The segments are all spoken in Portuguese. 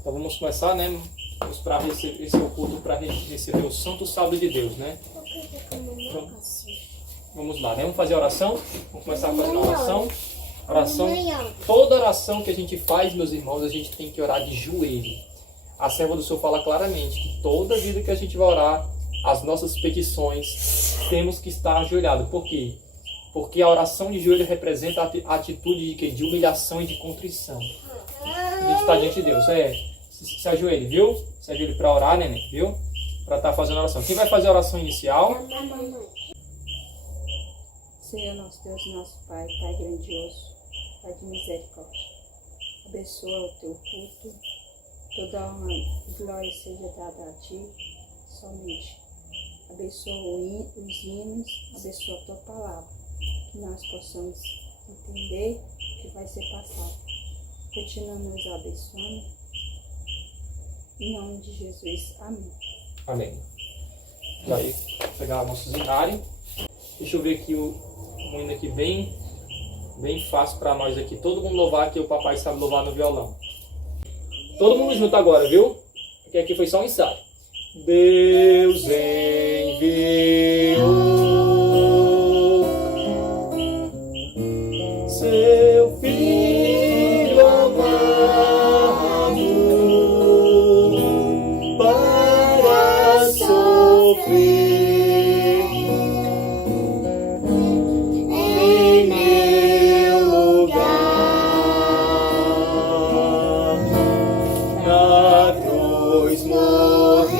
Então vamos começar, né? Vamos para receber esse culto para receber o Santo Sábado de Deus, né? Então, vamos lá, né? Vamos fazer a oração. Vamos começar fazendo a oração. Toda oração que a gente faz, meus irmãos, a gente tem que orar de joelho. A serva do Senhor fala claramente que toda vida que a gente vai orar, as nossas petições, temos que estar ajoelhado. Por quê? Porque a oração de joelho representa a atitude de humilhação e de contrição. A gente está diante de Deus. Se ajoelhe, viu? Se ajoelhe para orar, neném, viu? Para estar fazendo a oração. Quem vai fazer a oração inicial? Senhor nosso Deus, nosso Pai, Pai grandioso, Pai de misericórdia. Abençoa o teu culto. Toda honra e glória seja dada a ti somente. Abençoa os hinos, abençoa a tua palavra, que nós possamos entender o que vai ser passado. Continua nos abençoando. Em nome de Jesus. Amém. Amém. E aí, vou pegar nosso zinário. Deixa eu ver aqui o hino aqui bem fácil para nós aqui. Todo mundo louvar, que o papai sabe louvar no violão. Todo mundo junto agora, viu? Porque aqui foi só um ensaio. Deus enviou seu Filho amado para sofrer em meu lugar, na cruz morrer,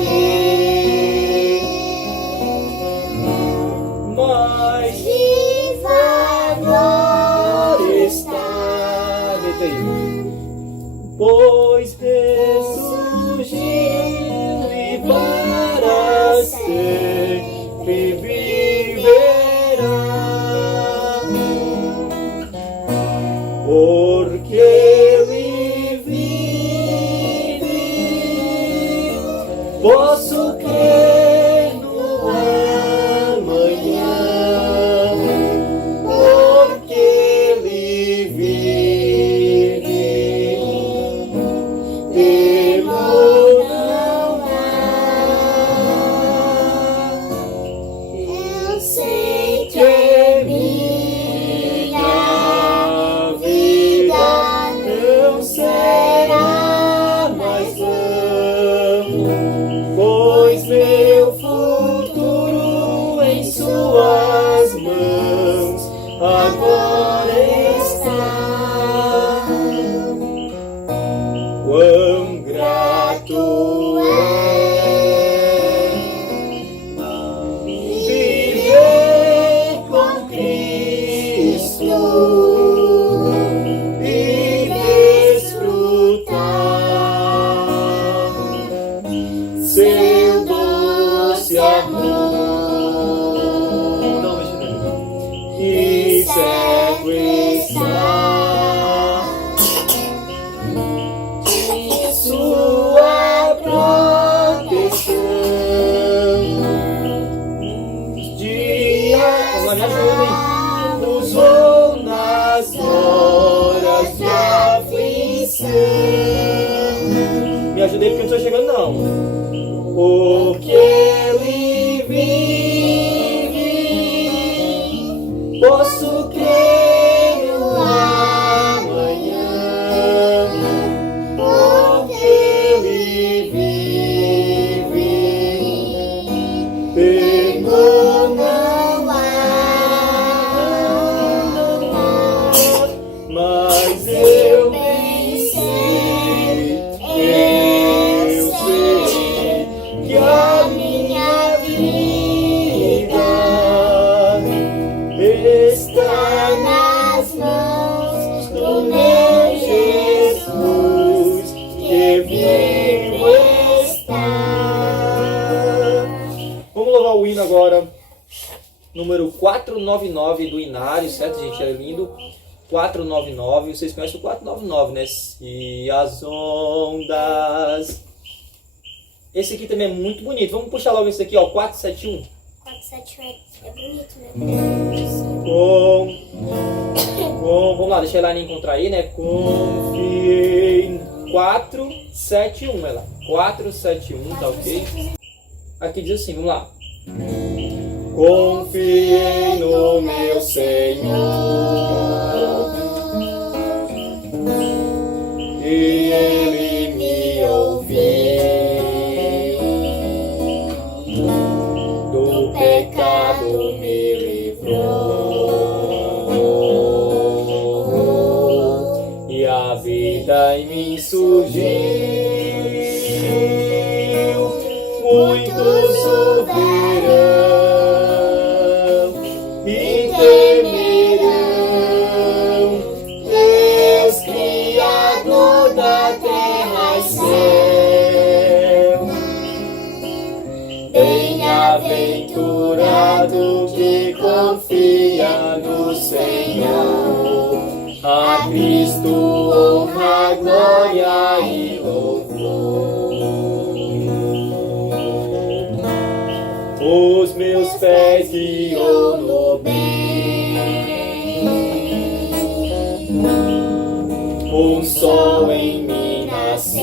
mas viva agora está, deita aí, pois ressurgiu e para sempre viverá, porque ele vive, posso crer no amanhã, porque ele vive, temor não há. Eu sei que minha vida não será mais vã, pois meu futuro em suas mãos agora está. Quão grato é viver com Cristo e desfrutar seu doce amor, que certo está de sua proteção. Vamos lá, me ajudem. Usou nas horas de aflição. Me ajudei porque eu não estou chegando, não. Porque ele vive, posso crer no amanhã, porque ele vive, temor não há, mas eu bem sei, eu sei que a minha vida está nas mãos do meu Jesus, que vivo está. Vamos louvar o hino agora, número 499 do Inário, certo, gente? É lindo. 499, vocês conhecem o 499, né? Se as ondas... Esse aqui também é muito bonito. Vamos puxar logo esse aqui, ó, 471. 471 é bonito, né? Vamos lá, deixa a Elaine encontrar aí, né? Confiei 471, ela. 471, tá ok? Aqui diz assim, vamos lá. Confiei no meu Senhor e Ele me ouviu, do pecado me livrou e a vida em mim surgiu. Muitos o verão e temerão Deus, Criador da terra e céu. Bem-aventurado que confia no Senhor, a Cristo honra, glória e louvor. Os meus pés guiam no bem, um sol em mim nasceu,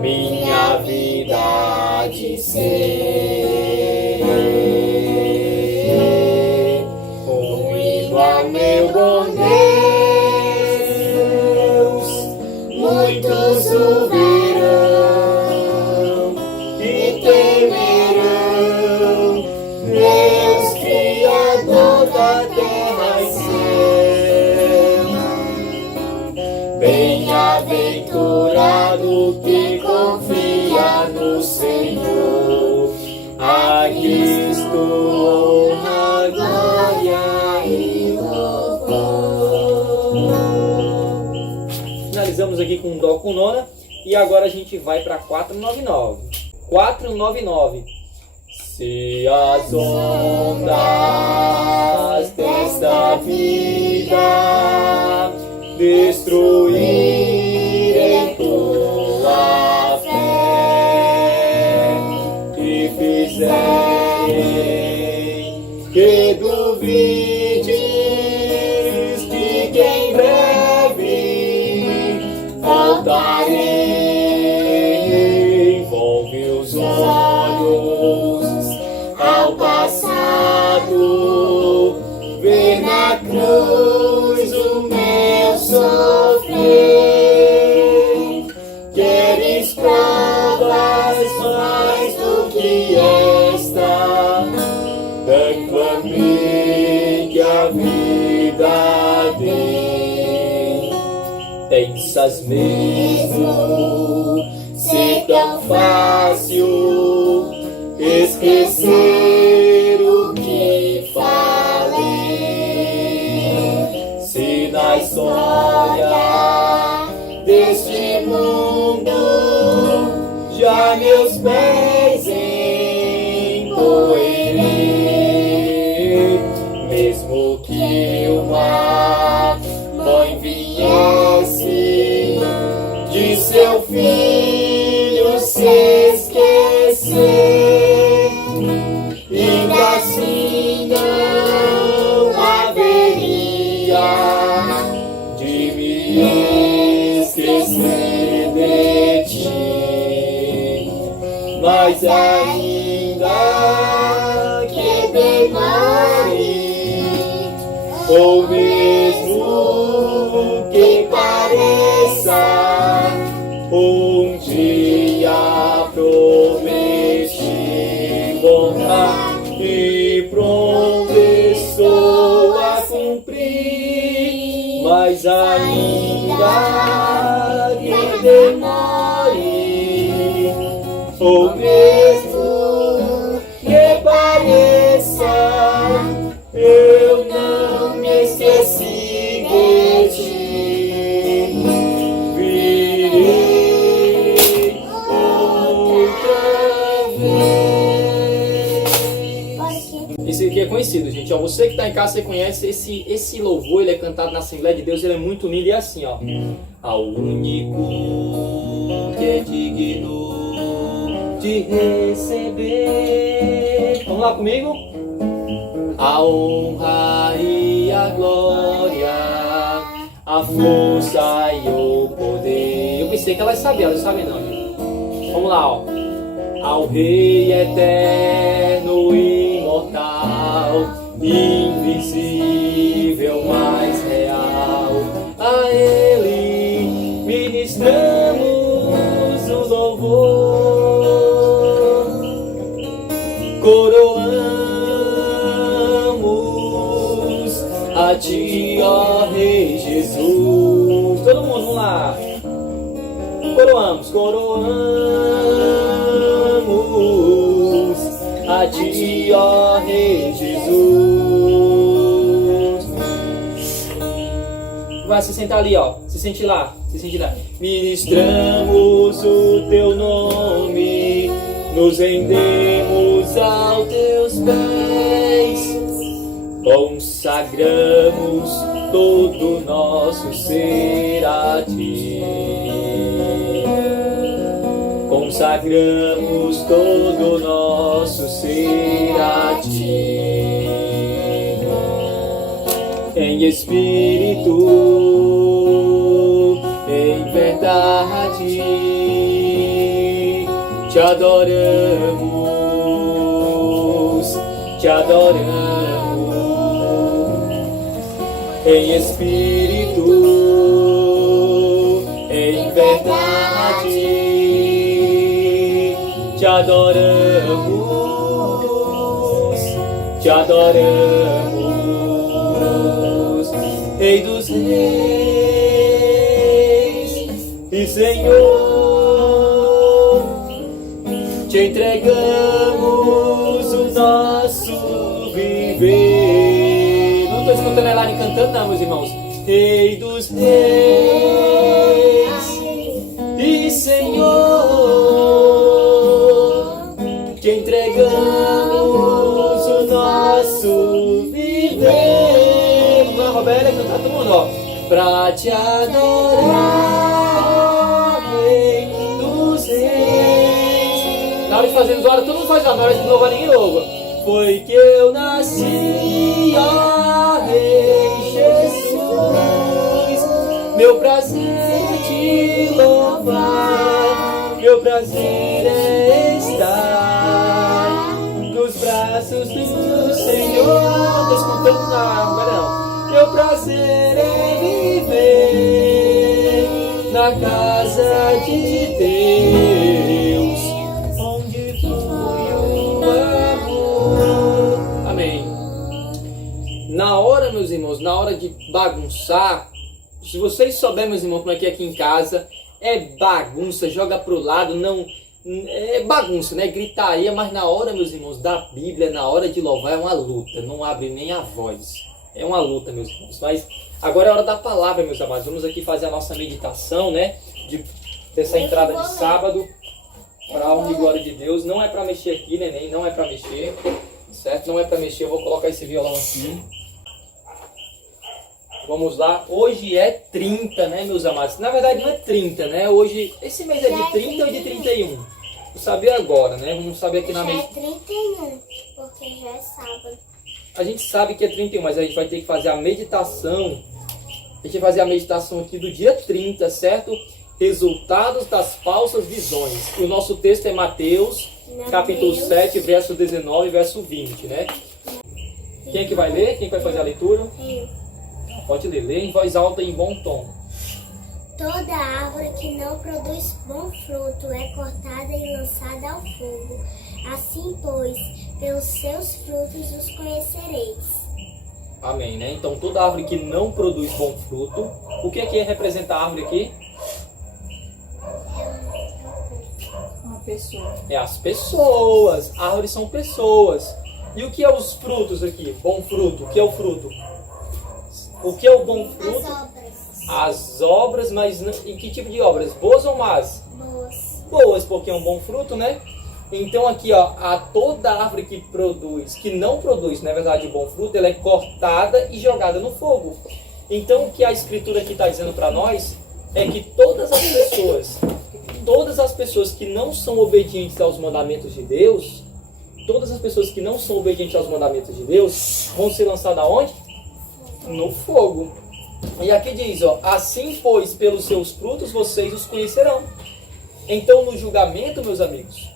minha vida há de ser um hino a meu bom Deus. Muitos o verão e temerão Deus, Criador da terra e céu. Bem-aventurado que confia no Senhor, a Cristo honra, glória e louvor. Finalizamos aqui com Dó com nona e agora a gente vai para 499. 499. Se as ondas desta vida destruírem tua fé e fizerem que duvides de que em breve voltarei, envolve os olhos ao passado, ver na cruz o meu sofrer. Queres provas mais do que esta, tanto-me que a vida dê. Pensas mesmo ser tão fácil esquecer o que falei? Se na história deste mundo já meus pés empoeirei, mesmo que uma mãe viesse de seu filho se esquecer, ainda assim não haveria de me esquecer de ti. Mas ainda que demore, ou mesmo que pareça, um dia prometi honrar e pronto estou a cumprir. Mas ainda que demore, ou mesmo que pareça, eu não me esqueci de ti. Virei outra vez. Esse aqui é conhecido, gente. Ó, você que está em casa, você conhece esse louvor, ele é cantado na Assembleia de Deus, ele é muito lindo e é assim, ó. Ao único que é digno de receber. Vamos lá comigo? A honra e a glória, a força e o poder. Eu pensei que elas sabiam, elas sabem não, gente. Vamos lá, ó. Ao Rei eterno, imortal, invisível, mais real, a Ele ministramos o louvor, coroamos a Ti, ó Rei Jesus. Todo mundo, vamos lá. Coroamos a Ti, ó Rei Jesus. Vai se sentar ali, ó. Se sente lá. Ministramos o Teu nome, nos rendemos aos Teus pés, consagramos todo o nosso ser a Ti. Consagramos todo o nosso ser a Ti. Em espírito, em verdade, Te adoramos, Te adoramos. Em espírito, em verdade, Te adoramos, Te adoramos, Rei dos reis e Senhor, Te entregamos o nosso viver. Não estou escutando a Elaine cantando não, meus irmãos. Rei dos reis e Senhor, Te entregamos o nosso viver. Vamos lá, Roberta, cantar todo mundo, ó. Pra Te adorar, Rei dos reis. Na hora de fazer os horas, todo mundo faz, na hora de louvar, ninguém louva. Foi que eu nasci, ó Rei Jesus. Meu prazer é Te louvar, meu prazer é estar nos braços do Senhor. Descontando não. Meu prazer é viver na casa de Deus, onde flui o amor. Amém. Na hora, meus irmãos, na hora de bagunçar, se vocês souberem, meus irmãos, como é que é aqui em casa, é bagunça, joga pro lado, não... É bagunça, né? Gritaria, mas na hora, meus irmãos, da Bíblia, na hora de louvar é uma luta, não abre nem a voz. É uma luta, meus irmãos. Mas agora é hora da palavra, meus amados. Vamos aqui fazer a nossa meditação, né? Dessa entrada de sábado para a honra e glória de Deus. Não é para mexer aqui, neném, não é para mexer, certo? Não é para mexer, eu vou colocar esse violão aqui. Vamos lá, hoje é 30, né, meus amados? Na verdade não é 30, né? Hoje, esse mês é de 30 ou de 31? Vou saber agora, né? Vamos saber aqui na Já mesa. é 31, porque já é sábado. A gente sabe que é 31, mas a gente vai ter que fazer a meditação. A gente vai fazer a meditação aqui do dia 30, certo? Resultados das falsas visões. E o nosso texto é Mateus, capítulo 7, verso 19 e verso 20, né? Quem é que vai ler? Quem vai fazer a leitura? Eu. Pode ler. Lê em voz alta e em bom tom. Toda árvore que não produz bom fruto é cortada e lançada ao fogo. Assim, pois, pelos seus frutos os conhecereis. Amém, né? Então, toda árvore que não produz bom fruto. O que aqui representa a árvore aqui? Uma pessoa. É as pessoas. Árvores são pessoas. E o que é os frutos aqui? Bom fruto. O que é o fruto? O que é o bom fruto? As obras. As obras, mas em que tipo de obras? Boas ou más? Boas. Boas, porque é um bom fruto, né? Então aqui, ó, a toda árvore que produz, que não produz, na verdade, bom fruto, ela é cortada e jogada no fogo. Então o que a Escritura aqui está dizendo para nós é que todas as pessoas que não são obedientes aos mandamentos de Deus, todas as pessoas que não são obedientes aos mandamentos de Deus, vão ser lançadas aonde? No fogo. E aqui diz, ó, assim, pois, pelos seus frutos vocês os conhecerão. Então, no julgamento, meus amigos,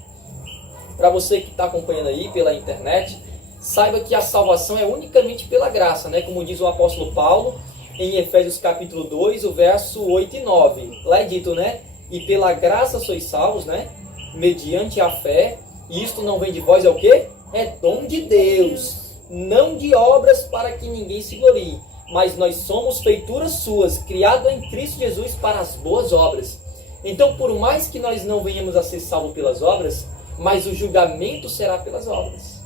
para você que está acompanhando aí pela internet, saiba que a salvação é unicamente pela graça, né? Como diz o apóstolo Paulo, em Efésios capítulo 2, o verso 8 e 9. Lá é dito, né? E pela graça sois salvos, né? Mediante a fé. E isto não vem de vós, é o quê? É dom de Deus. Não de obras para que ninguém se glorie. Mas nós somos feituras suas, criado em Cristo Jesus para as boas obras. Então, por mais que nós não venhamos a ser salvos pelas obras, mas o julgamento será pelas obras.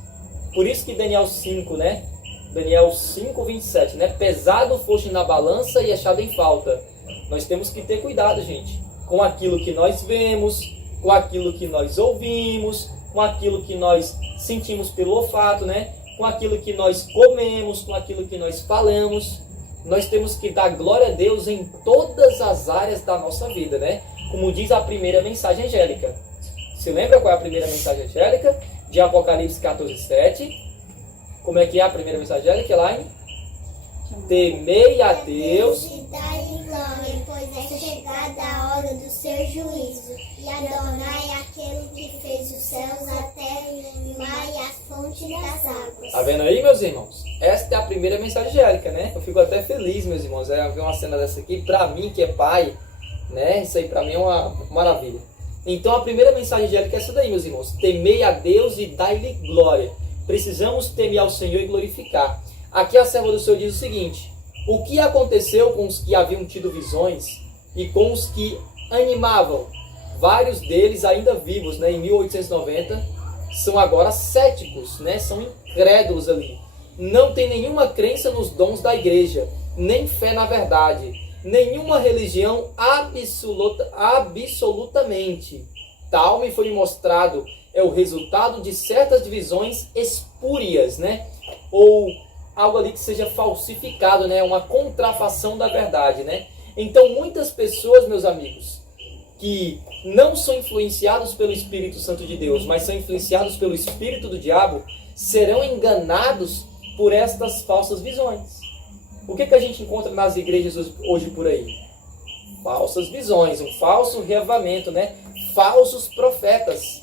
Por isso que Daniel 5, né? Daniel 5, 27, né? Pesado foste na balança e achado em falta. Nós temos que ter cuidado, gente, com aquilo que nós vemos, com aquilo que nós ouvimos, com aquilo que nós sentimos pelo olfato, né? Com aquilo que nós comemos, com aquilo que nós falamos. Nós temos que dar glória a Deus em todas as áreas da nossa vida, né? Como diz a primeira mensagem angélica. Você lembra qual é a primeira mensagem angélica? De Apocalipse 14, 7. Como é que é a primeira mensagem angélica, Elaine? Temei a Deus e dai-lhe glória, pois é chegada a hora do seu juízo, e adorai aquele que fez os céus, a terra e o mar e as fontes das águas. Tá vendo aí, meus irmãos? Esta é a primeira mensagem angélica, né? Eu fico até feliz, meus irmãos, ver uma cena dessa aqui. Pra mim, que é pai, né? Isso aí pra mim é uma maravilha. Então a primeira mensagem angélica é essa daí, meus irmãos. Temei a Deus e dai-lhe glória. Precisamos temer ao Senhor e glorificar. Aqui a serva do Senhor diz o seguinte: o que aconteceu com os que haviam tido visões e com os que animavam? Vários deles ainda vivos, né, em 1890, são agora céticos, né, são incrédulos ali. Não tem nenhuma crença nos dons da igreja, nem fé na verdade, nenhuma religião absolutamente. Tal me foi mostrado é o resultado de certas divisões espúrias, né, ou algo ali que seja falsificado, né, uma contrafação da verdade, né. Então muitas pessoas, meus amigos, que não são influenciados pelo Espírito Santo de Deus, mas são influenciados pelo Espírito do diabo, serão enganados por estas falsas visões. O que a gente encontra nas igrejas hoje por aí? Falsas visões, um falso reavivamento, né? Falsos profetas.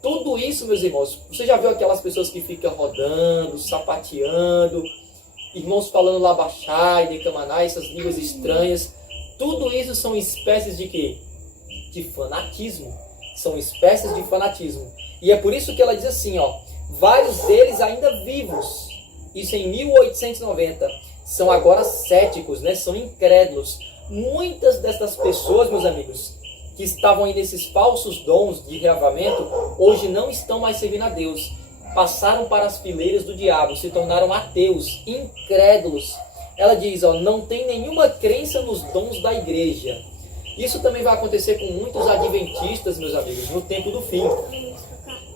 Tudo isso, meus irmãos, você já viu aquelas pessoas que ficam rodando, sapateando, irmãos falando labachai, decamaná, essas línguas estranhas? Tudo isso são espécies de quê? De fanatismo. São espécies de fanatismo. E é por isso que ela diz assim, ó, vários deles ainda vivos, isso em 1890, são agora céticos, né? São incrédulos. Muitas dessas pessoas, meus amigos, que estavam aí nesses falsos dons de reavivamento, hoje não estão mais servindo a Deus. Passaram para as fileiras do diabo, se tornaram ateus, incrédulos. Ela diz, ó, não tem nenhuma crença nos dons da igreja. Isso também vai acontecer com muitos adventistas, meus amigos, no tempo do fim.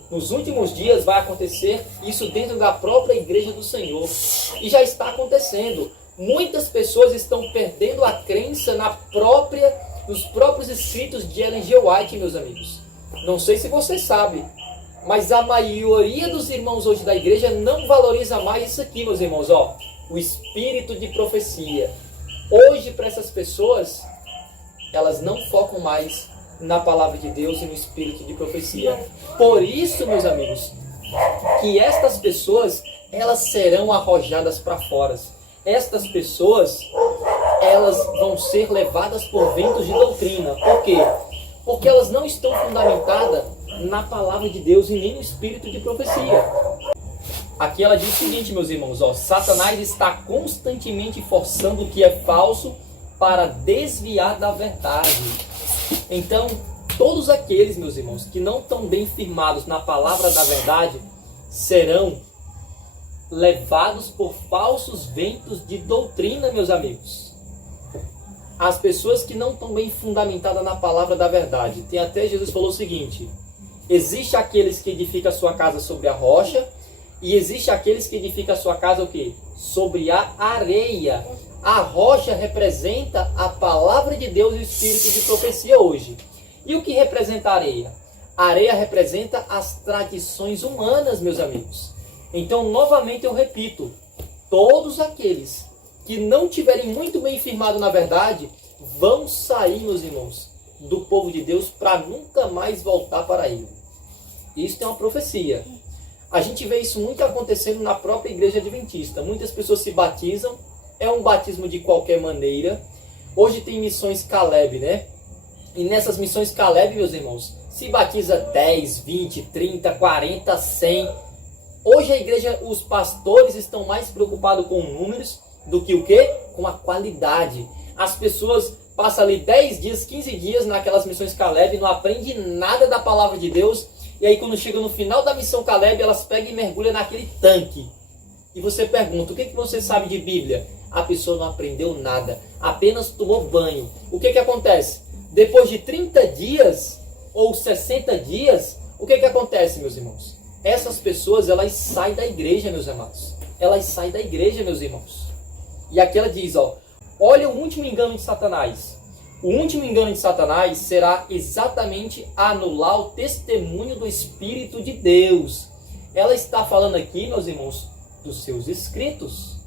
Nos últimos dias vai acontecer isso dentro da própria igreja do Senhor. E já está acontecendo. Muitas pessoas estão perdendo a crença nos próprios escritos de Ellen G. White, meus amigos. Não sei se você sabe, mas a maioria dos irmãos hoje da igreja não valoriza mais isso aqui, meus irmãos. Ó, o espírito de profecia. Hoje, para essas pessoas, elas não focam mais na palavra de Deus e no espírito de profecia. Por isso, meus amigos, que estas pessoas, elas serão arrojadas para fora. Estas pessoas, elas vão ser levadas por ventos de doutrina. Por quê? Porque elas não estão fundamentadas na palavra de Deus e nem no espírito de profecia. Aqui ela diz o seguinte, meus irmãos, ó, Satanás está constantemente forçando o que é falso para desviar da verdade. Então, todos aqueles, meus irmãos, que não estão bem firmados na palavra da verdade, serão levados por falsos ventos de doutrina, meus amigos. As pessoas que não estão bem fundamentadas na palavra da verdade. Tem até Jesus falou o seguinte: existe aqueles que edificam a sua casa sobre a rocha, e existe aqueles que edificam a sua casa o quê? Sobre a areia. A rocha representa a palavra de Deus e o espírito de profecia hoje. E o que representa a areia? A areia representa as tradições humanas, meus amigos. Então, novamente eu repito, todos aqueles que não tiverem muito bem firmado na verdade, vão sair, meus irmãos, do povo de Deus para nunca mais voltar para ele. Isso é uma profecia. A gente vê isso muito acontecendo na própria igreja adventista. Muitas pessoas se batizam, é um batismo de qualquer maneira. Hoje tem missões Caleb, né? E nessas missões Caleb, meus irmãos, se batiza 10, 20, 30, 40, 100. Hoje a igreja, os pastores estão mais preocupados com números do que o quê? Com a qualidade. As pessoas passam ali 10 dias, 15 dias naquelas missões Caleb, não aprendem nada da palavra de Deus. E aí quando chega no final da missão Caleb, elas pegam e mergulham naquele tanque. E você pergunta, o que você sabe de Bíblia? A pessoa não aprendeu nada, apenas tomou banho. O que acontece? Depois de 30 dias ou 60 dias, o que acontece, meus irmãos? Essas pessoas, elas saem da igreja, meus amados. Elas saem da igreja, meus irmãos. E aqui ela diz, ó, olha o último engano de Satanás. O último engano de Satanás será exatamente anular o testemunho do Espírito de Deus. Ela está falando aqui, meus irmãos, dos seus escritos.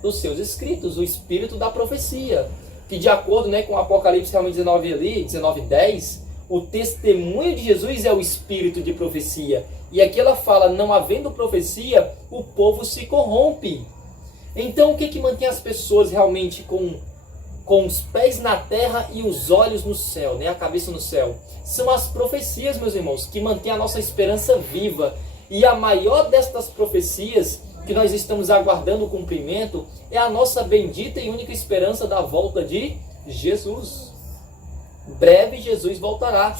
Dos seus escritos, o Espírito da profecia. Que de acordo, né, com Apocalipse 19 ali, 19:10, o testemunho de Jesus é o Espírito de profecia. E aqui ela fala, não havendo profecia, o povo se corrompe. Então o que mantém as pessoas realmente com os pés na terra e os olhos no céu, né? A cabeça no céu? São as profecias, meus irmãos, que mantêm a nossa esperança viva. E a maior destas profecias que nós estamos aguardando o cumprimento é a nossa bendita e única esperança da volta de Jesus. Breve Jesus voltará.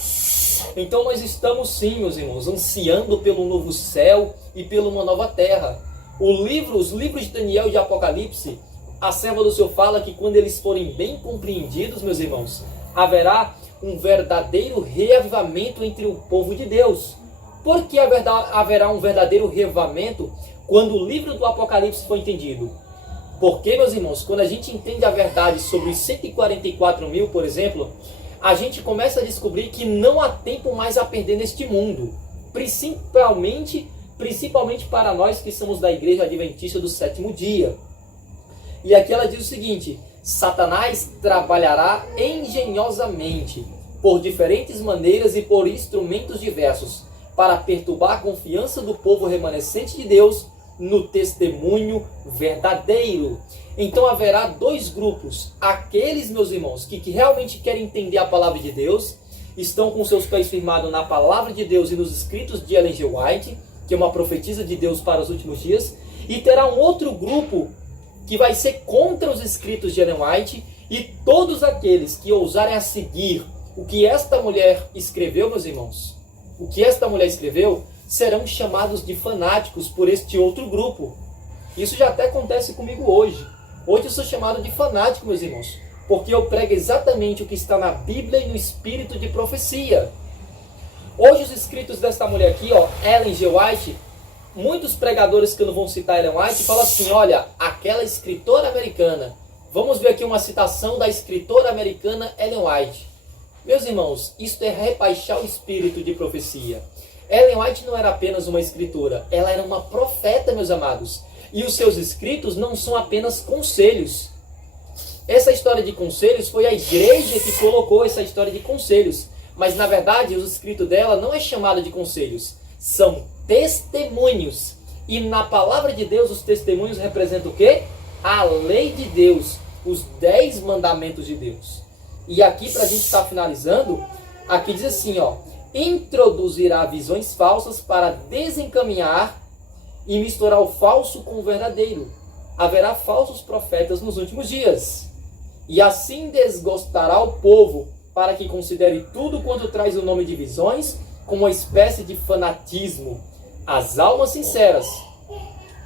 Então nós estamos sim, meus irmãos, ansiando pelo novo céu e pela uma nova terra. Os livros de Daniel e de Apocalipse, a serva do Senhor fala que quando eles forem bem compreendidos, meus irmãos, haverá um verdadeiro reavivamento entre o povo de Deus. Por que haverá um verdadeiro reavivamento quando o livro do Apocalipse for entendido? Porque, meus irmãos, quando a gente entende a verdade sobre os 144 mil, por exemplo, a gente começa a descobrir que não há tempo mais a perder neste mundo. Principalmente para nós que somos da Igreja Adventista do Sétimo Dia. E aqui ela diz o seguinte: Satanás trabalhará engenhosamente, por diferentes maneiras e por instrumentos diversos, para perturbar a confiança do povo remanescente de Deus no testemunho verdadeiro. Então haverá dois grupos. Aqueles, meus irmãos, que realmente querem entender a palavra de Deus, estão com seus pés firmados na palavra de Deus e nos escritos de Ellen G. White, que é uma profetisa de Deus para os últimos dias. E terá um outro grupo que vai ser contra os escritos de Ellen White, e todos aqueles que ousarem a seguir o que esta mulher escreveu, meus irmãos, o que esta mulher escreveu, serão chamados de fanáticos por este outro grupo. Isso já até acontece comigo hoje. Hoje eu sou chamado de fanático, meus irmãos, porque eu prego exatamente o que está na Bíblia e no espírito de profecia. Hoje os escritos desta mulher aqui, ó, Ellen G. White, muitos pregadores que não vão citar Ellen White falam assim, olha, aquela escritora americana. Vamos ver aqui uma citação da escritora americana Ellen White. Meus irmãos, isto é rebaixar o espírito de profecia. Ellen White não era apenas uma escritora, ela era uma profeta, meus amados. E os seus escritos não são apenas conselhos. Essa história de conselhos foi a igreja que colocou essa história de conselhos. Mas na verdade, o escrito dela não é chamado de conselhos, são testemunhos. E na palavra de Deus, os testemunhos representam o quê? A lei de Deus, os 10 mandamentos de Deus. E aqui, para a gente estar finalizando, aqui diz assim, ó, introduzirá visões falsas para desencaminhar e misturar o falso com o verdadeiro. Haverá falsos profetas nos últimos dias. E assim desgostará o povo, para que considere tudo quanto traz o nome de visões como uma espécie de fanatismo. As almas sinceras,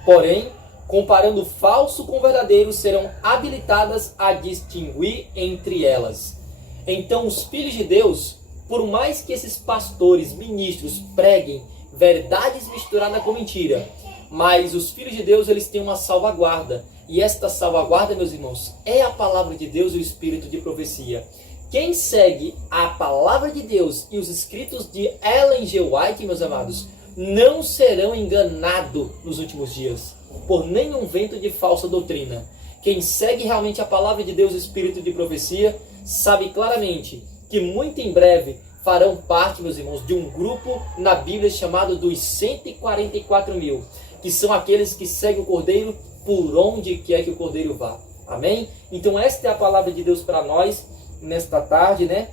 porém, comparando o falso com o verdadeiro, serão habilitadas a distinguir entre elas. Então os filhos de Deus, por mais que esses pastores, ministros preguem verdades misturadas com mentira, mas os filhos de Deus, eles têm uma salvaguarda. E esta salvaguarda, meus irmãos, é a palavra de Deus e o espírito de profecia. Quem segue a palavra de Deus e os escritos de Ellen G. White, meus amados, não serão enganados nos últimos dias por nenhum vento de falsa doutrina. quem segue realmente a palavra de Deus, o espírito de profecia, sabe claramente que muito em breve farão parte, meus irmãos, de um grupo na Bíblia chamado dos 144 mil, que são aqueles que seguem o Cordeiro por onde quer que o Cordeiro vá. Amém? Então esta é a palavra de Deus para nós nesta tarde, né?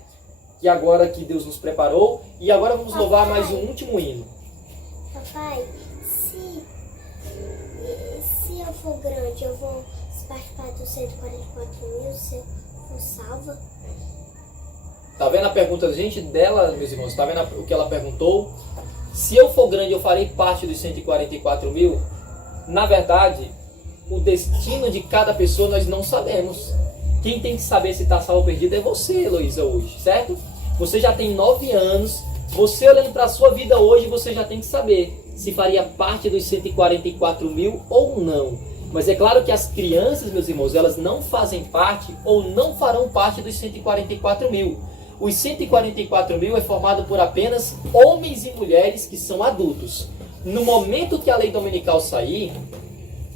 Que agora que Deus nos preparou. E agora vamos louvar mais um último hino. Papai, se eu for grande, eu vou participar dos 144 mil, se eu for salva? Tá vendo a pergunta da gente dela, meus irmãos? Tá vendo o que ela perguntou? Se eu for grande, eu farei parte dos 144 mil? Na verdade, o destino de cada pessoa nós não sabemos. Quem tem que saber se está salvo ou perdido é você, Heloísa, hoje, certo? Você já tem 9 anos, você olhando para a sua vida hoje, você já tem que saber se faria parte dos 144 mil ou não. Mas é claro que as crianças, meus irmãos, elas não fazem parte ou não farão parte dos 144 mil. Os 144 mil é formado por apenas homens e mulheres que são adultos. No momento que a lei dominical sair,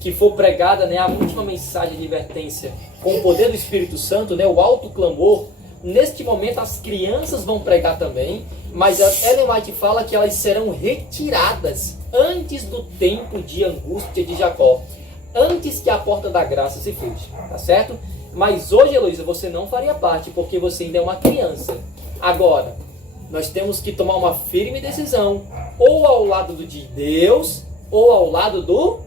que for pregada, né, a última mensagem de advertência com o poder do Espírito Santo, né, o alto clamor, neste momento as crianças vão pregar também, mas a Ellen White fala que elas serão retiradas antes do tempo de angústia de Jacó, antes que a porta da graça se feche, tá certo? Mas hoje, Heloísa, você não faria parte, porque você ainda é uma criança. Agora, nós temos que tomar uma firme decisão, ou ao lado de Deus, ou ao lado do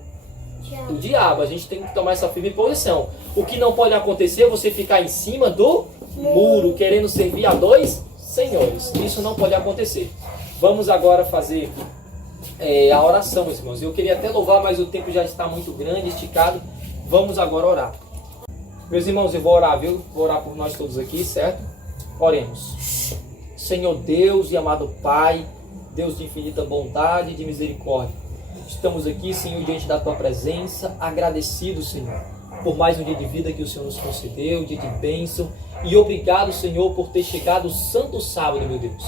diabo. A gente tem que tomar essa firme posição. O que não pode acontecer é você ficar em cima do muro, querendo servir a dois senhores. Isso não pode acontecer. Vamos agora fazer a oração, meus irmãos. Eu queria até louvar, mas o tempo já está muito grande, esticado. Vamos agora orar. Meus irmãos, eu vou orar, viu? Vou orar por nós todos aqui, certo? Oremos. Senhor Deus e amado Pai, Deus de infinita bondade e de misericórdia, estamos aqui, Senhor, diante da Tua presença, agradecidos, Senhor, por mais um dia de vida que o Senhor nos concedeu, um dia de bênção, e obrigado, Senhor, por ter chegado o Santo Sábado, meu Deus,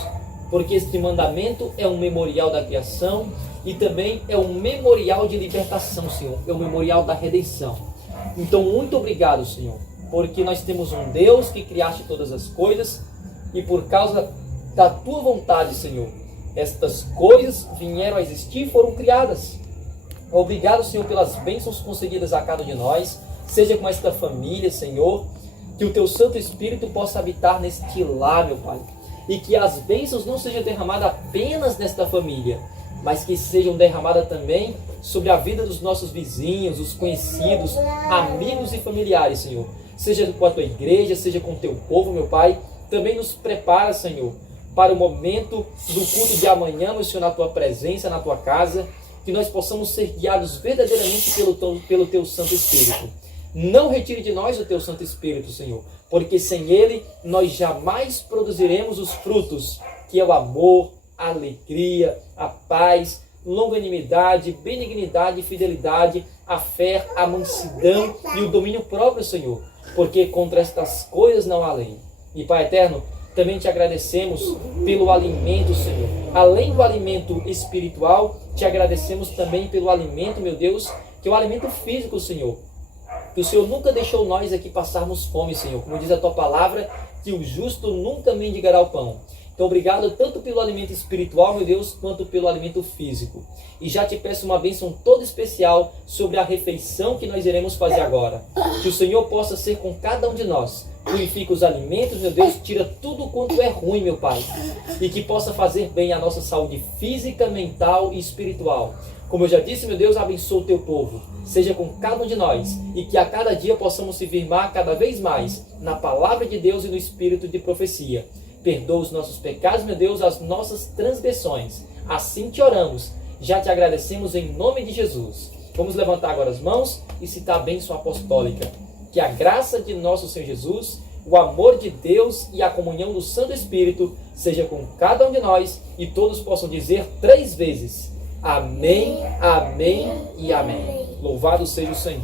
porque este mandamento é um memorial da criação e também é um memorial de libertação, Senhor, é um memorial da redenção. Então, muito obrigado, Senhor, porque nós temos um Deus que criaste todas as coisas e por causa da Tua vontade, Senhor, estas coisas vieram a existir e foram criadas. Obrigado, Senhor, pelas bênçãos concedidas a cada um de nós, seja com esta família, Senhor, que o Teu Santo Espírito possa habitar neste lar, meu Pai, e que as bênçãos não sejam derramadas apenas nesta família, mas que sejam derramadas também sobre a vida dos nossos vizinhos, os conhecidos, amigos e familiares, Senhor. Seja com a Tua igreja, seja com o Teu povo, meu Pai. Também nos prepara, Senhor, para o momento do culto de amanhã, meu Senhor, na Tua presença, na Tua casa, que nós possamos ser guiados verdadeiramente pelo Teu Santo Espírito. Não retire de nós o Teu Santo Espírito, Senhor, porque sem Ele nós jamais produziremos os frutos, que é o amor, a alegria, a paz, longanimidade, benignidade, fidelidade, a fé, a mansidão e o domínio próprio, Senhor, porque contra estas coisas não há lei. E Pai eterno, também te agradecemos pelo alimento, Senhor. Além do alimento espiritual, te agradecemos também pelo alimento, meu Deus, que é o alimento físico, Senhor. Que o Senhor nunca deixou nós aqui passarmos fome, Senhor. Como diz a Tua palavra, que o justo nunca mendigará o pão. Então, obrigado tanto pelo alimento espiritual, meu Deus, quanto pelo alimento físico. E já te peço uma bênção toda especial sobre a refeição que nós iremos fazer agora. Que o Senhor possa ser com cada um de nós. Purifica os alimentos, meu Deus, tira tudo quanto é ruim, meu Pai. E que possa fazer bem a nossa saúde física, mental e espiritual. Como eu já disse, meu Deus, abençoa o Teu povo. Seja com cada um de nós. E que a cada dia possamos se firmar cada vez mais na palavra de Deus e no espírito de profecia. Perdoa os nossos pecados, meu Deus, as nossas transgressões. Assim te oramos. Já te agradecemos em nome de Jesus. Vamos levantar agora as mãos e citar a bênção apostólica. Que a graça de nosso Senhor Jesus, o amor de Deus e a comunhão do Santo Espírito seja com cada um de nós e todos possam dizer 3 vezes: Amém, amém e amém. Louvado seja o Senhor.